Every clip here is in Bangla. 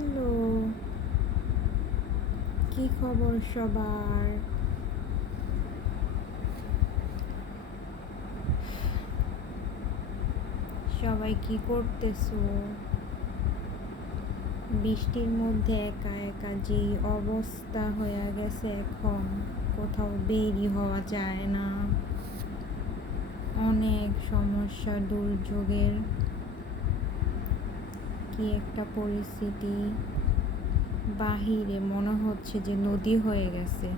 হ্যালো, কি খবর সবার? সবাই কি করতেছো? বৃষ্টির মধ্যে একা একা যে অবস্থা হয়ে গেছে, এখন কোথাও বেরই হওয়া যায় না। অনেক সমস্যা, দুর্যোগের কি একটা পরিস্থিতি। বাহিরে মনে হচ্ছে যে নদী হয়ে গেছে।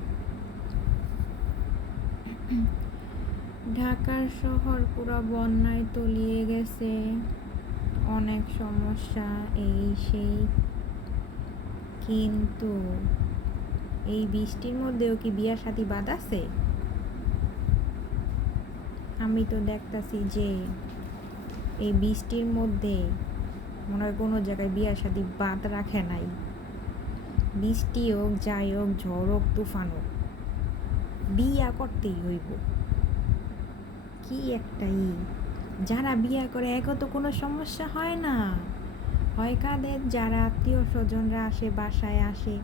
ঢাকার শহর পুরো বন্যায় তলিয়ে গেছে। অনেক সমস্যা, এই সেই। কিন্তু এই বৃষ্টির মধ্যেও কি বিয়া শাদী বাদ আছে? আমি তো দেখতাছি যে এই বৃষ্টির মধ্যে মনে হয় কোনো জায়গায় বিয়া শাদী বাদ রাখে নাই। বৃষ্টি হোক, যাই হোক, ঝড় হোক, তুফান হোক, বিয়া করতেই হইব। কি একটাই, যারা বিয়া করে একে তো কোনো সমস্যা হয় না, হয় কাদের যারা আত্মীয় স্বজনরা আসে, বাসায় আসে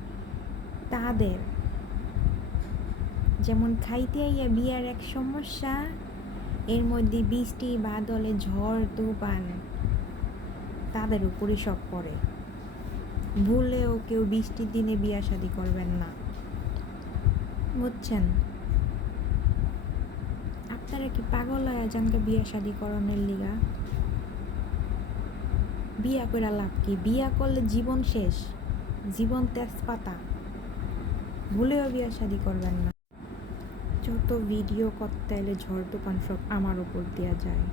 তাদের। যেমন খাইতে আইয়া বিয়ার এক সমস্যা, এর মধ্যে বৃষ্টি বাদলে ঝড় তুফান তাদের উপরই সব পড়ে। ভুলেও কেউ বৃষ্টির দিনে বিয়া শাদী করবেন না, বুঝছেন? আপনারা কি পাগল হয়ে যানকে বিয়া শাদী করণের লিগা? বিয়া কইরা লাভ কি? বিয়া করলে জীবন শেষ, জীবন তেজপাতা। ভুলেও বিয়া শাদী করবেন না। যত ভিডিও করতে এলে ঝড় তুফান সব আমার উপর দেওয়া যায়।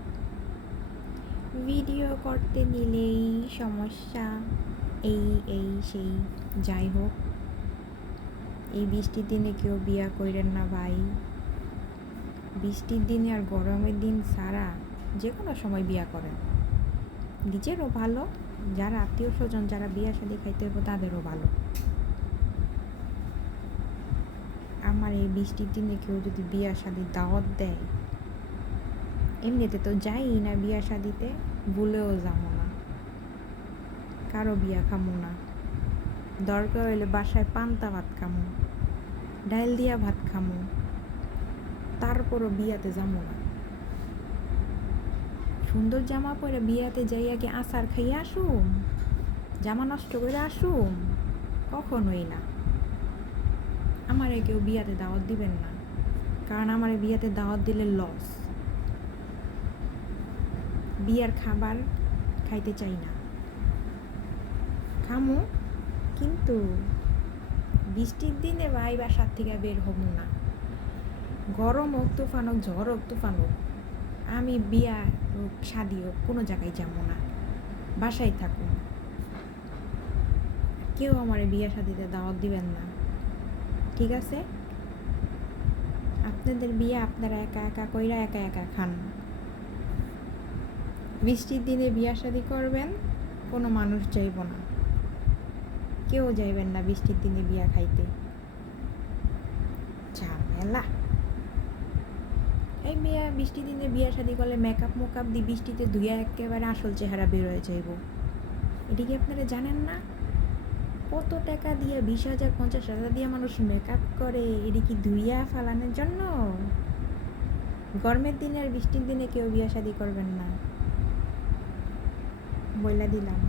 ভিডিও করতে নিলেই সমস্যা, এই সেই। যাই হোক, এই বৃষ্টির দিনে কেউ বিয়া কইরেন না ভাই। বৃষ্টির দিনে আর গরমের দিন ছাড়া যে কোনো সময় বিয়া করেন, নিজেরও ভালো, যারা আত্মীয় স্বজন যারা বিয়া শাদী খাইতে হইব তাদেরও ভালো। আমার এই বৃষ্টির দিনে কেউ যদি বিয়া শাদীর দাওয়াত দেয়, এমনিতে তো যাই না বিয়া শাদীতে, ভুলেও যাবো না, কারো বিয়া খামো না। দরকার হইলে বাসায় পান্তা ভাত খামো, ডাইল দিয়া ভাত খামো, তারপরও বিয়াতে যাবো না। সুন্দর জামা পরে বিয়াতে যাইয়া কি আচার খাইয়া আসুম, জামা নষ্ট করে আসুম? কখনোই না। আমারে কেউ বিয়াতে দাওয়াত দিবেন না, কারণ আমারে বিয়াতে দাওয়াত দিলে লস। বিয়ার খাবার খাইতে চাই না, খামু কিন্তু বৃষ্টির দিনে ভাই বাসার থেকে বের হবো না। গরম হোক, তুফান হোক, ঝড় হোক, তুফান হোক, আমি বিয়া হোক, শাদী হোক, কোনো জায়গায় যাবো না, বাসায় থাকুন। কেউ আমার বিয়া শাদীতে দাওয়াত দিবেন না, ঠিক আছে? আপনাদের বিয়ে আপনারা একা একা কইরা একা একা খান। বৃষ্টির দিনে বিয়া শাদী করবেন, কোনো মানুষ যাইব না, কেউ যাইবেন না বৃষ্টির দিনে বিয়া খাইতে। ঝামেলা। এই বিয়া বৃষ্টির দিনে বিয়া শাদী করলে মেকআপ মোকআপ দিয়ে বৃষ্টিতে ধুইয়া একেবারে আসল চেহারা বের হয়ে যাইব। এটি কি আপনারা জানেন না? কত টাকা দিয়ে, 20,000 50,000 দিয়ে মানুষ মেকআপ করে, এটি কি ধুইয়া ফালানোর জন্য? গরমের দিনে আর বৃষ্টির দিনে কেউ বিয়া শাদী করবেন না, বইলা দিলাম।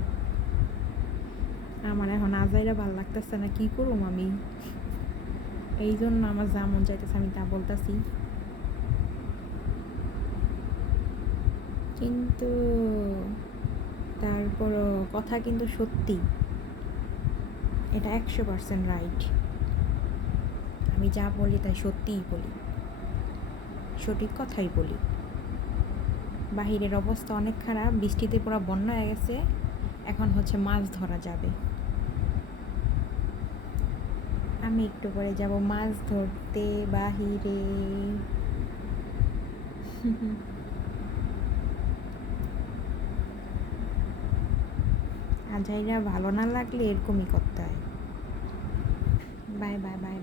আমার এখন আজাইরা ভাল লাগতেছে না, কি করুম আমি? এই জন্য আমার যা মন চাইতেছে আমি তা বলতেছি। কিন্তু তারপরও কথা কিন্তু সত্যি, এটা 100% রাইট। আমি যা বলি তাই সত্যিই বলি, সঠিক কথাই বলি। বাহিরের অবস্থা অনেক খারাপ, বৃষ্টিতে পুরো বন্যা হয়ে গেছে। এখন হচ্ছে মাছ ধরা যাবে, আমি একটু পরে যাব মাছ ধরতে বাহিরে। আজাইরা ভালো না লাগলে এরকমই করতে হয়। Bye bye bye.